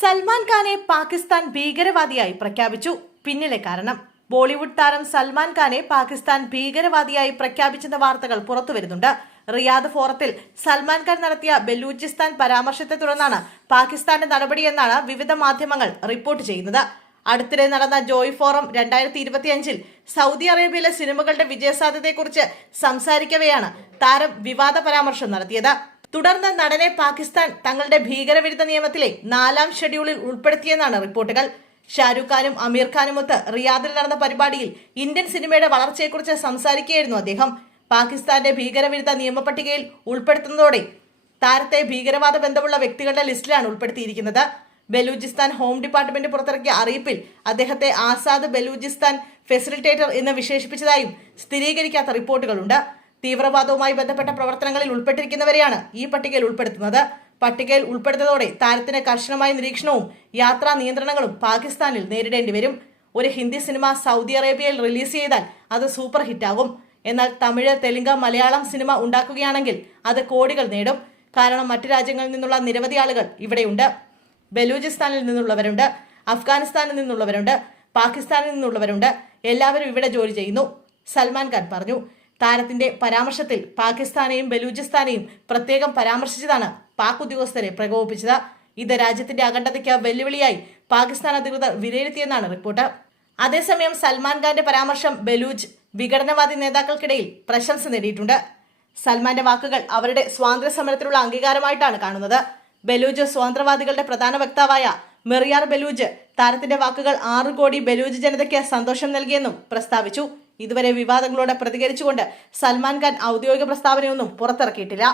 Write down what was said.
സൽമാൻ ഖാനെ പാകിസ്ഥാൻ ഭീകരവാദിയായി പ്രഖ്യാപിച്ചു. പിന്നിലെ കാരണം ബോളിവുഡ് താരം സൽമാൻ ഖാനെ പാകിസ്ഥാൻ ഭീകരവാദിയായി പ്രഖ്യാപിച്ചെന്ന വാർത്തകൾ പുറത്തുവരുന്നുണ്ട്. റിയാദ് ഫോറത്തിൽ സൽമാൻ ഖാൻ നടത്തിയ ബലൂചിസ്ഥാൻ പരാമർശത്തെ തുടർന്നാണ് പാകിസ്ഥാന്റെ നടപടിയെന്നാണ് വിവിധ മാധ്യമങ്ങൾ റിപ്പോർട്ട് ചെയ്യുന്നത്. അടുത്തിടെ നടന്ന ജോയ് ഫോറം രണ്ടായിരത്തി ഇരുപത്തിയഞ്ചിൽ സൗദി അറേബ്യയിലെ സിനിമകളുടെ വിജയസാധ്യതയെക്കുറിച്ച് സംസാരിക്കവെയാണ് താരം വിവാദ പരാമർശം നടത്തിയത്. തുടർന്ന് നടനെ പാകിസ്ഥാൻ തങ്ങളുടെ ഭീകരവിരുദ്ധ നിയമത്തിലെ നാലാം ഷെഡ്യൂളിൽ ഉൾപ്പെടുത്തിയെന്നാണ് റിപ്പോർട്ടുകൾ. ഷാരൂഖ് ഖാനും അമീർ ഖാനുമൊത്ത് റിയാദിൽ നടന്ന പരിപാടിയിൽ ഇന്ത്യൻ സിനിമയുടെ വളർച്ചയെക്കുറിച്ച് സംസാരിക്കുകയായിരുന്നു അദ്ദേഹം. പാകിസ്ഥാന്റെ ഭീകരവിരുദ്ധ നിയമപട്ടികയിൽ ഉൾപ്പെടുത്തുന്നതോടെ താരത്തെ ഭീകരവാദ ബന്ധമുള്ള വ്യക്തികളുടെ ലിസ്റ്റിലാണ് ഉൾപ്പെടുത്തിയിരിക്കുന്നത്. ബലൂചിസ്ഥാൻ ഹോം ഡിപ്പാർട്ട്മെന്റ് പുറത്തിറക്കിയ അറിയിപ്പിൽ അദ്ദേഹത്തെ ആസാദ് ബലൂചിസ്ഥാൻ ഫെസിലിറ്റേറ്റർ എന്ന് വിശേഷിപ്പിച്ചതായും സ്ഥിരീകരിക്കാത്ത റിപ്പോർട്ടുകളുണ്ട്. തീവ്രവാദവുമായി ബന്ധപ്പെട്ട പ്രവർത്തനങ്ങളിൽ ഉൾപ്പെട്ടിരിക്കുന്നവരെയാണ് ഈ പട്ടികയിൽ ഉൾപ്പെടുത്തുന്നത്. പട്ടികയിൽ ഉൾപ്പെടുത്തതോടെ താരത്തിന് കർശനമായ നിരീക്ഷണവും യാത്രാ നിയന്ത്രണങ്ങളും പാകിസ്ഥാനിൽ നേരിടേണ്ടി വരും. ഒരു ഹിന്ദി സിനിമ സൗദി അറേബ്യയിൽ റിലീസ് ചെയ്താൽ അത് സൂപ്പർ ഹിറ്റാകും. എന്നാൽ തമിഴ് തെലുങ്ക് മലയാളം സിനിമ ഉണ്ടാക്കുകയാണെങ്കിൽ അത് കോടികൾ നേടും. കാരണം മറ്റു രാജ്യങ്ങളിൽ നിന്നുള്ള നിരവധി ആളുകൾ ഇവിടെയുണ്ട്. ബലൂചിസ്ഥാനിൽ നിന്നുള്ളവരുണ്ട്. അഫ്ഗാനിസ്ഥാനിൽ നിന്നുള്ളവരുണ്ട്. പാകിസ്ഥാനിൽ നിന്നുള്ളവരുണ്ട്. എല്ലാവരും ഇവിടെ ജോലി ചെയ്യുന്നു. സൽമാൻ ഖാൻ പറഞ്ഞു. താരത്തിന്റെ പരാമർശത്തിൽ പാകിസ്ഥാനെയും ബലൂചിസ്ഥാനെയും പ്രത്യേകം പരാമർശിച്ചതാണ് പാക് ഉദ്യോഗസ്ഥരെ പ്രകോപിപ്പിച്ചത്. ഇത് രാജ്യത്തിന്റെ അഖണ്ഡതയ്ക്ക് വെല്ലുവിളിയായി പാകിസ്ഥാൻ അധികൃതർ വിലയിരുത്തിയെന്നാണ് റിപ്പോർട്ട്. അതേസമയം സൽമാൻ ഖാന്റെ പരാമർശം ബലൂജ് വിഘടനവാദി നേതാക്കൾക്കിടയിൽ പ്രശംസ നേടിയിട്ടുണ്ട്. സൽമാന്റെ വാക്കുകൾ അവരുടെ സ്വാതന്ത്ര്യ സമരത്തിനുള്ള അംഗീകാരമായിട്ടാണ് കാണുന്നത്. ബലൂജ് സ്വാതന്ത്ര്യവാദികളുടെ പ്രധാന വക്താവായ മെറിയാർ ബലൂജ് താരത്തിന്റെ വാക്കുകൾ ആറ് കോടി ബലൂജ് ജനതയ്ക്ക് സന്തോഷം നൽകിയെന്നും പ്രസ്താവിച്ചു. ഇതുവരെ വിവാദങ്ങളോട് പ്രതികരിച്ചുകൊണ്ട് സൽമാൻ ഖാൻ ഔദ്യോഗിക പ്രസ്താവനയൊന്നും പുറത്തിറക്കിയിട്ടില്ല.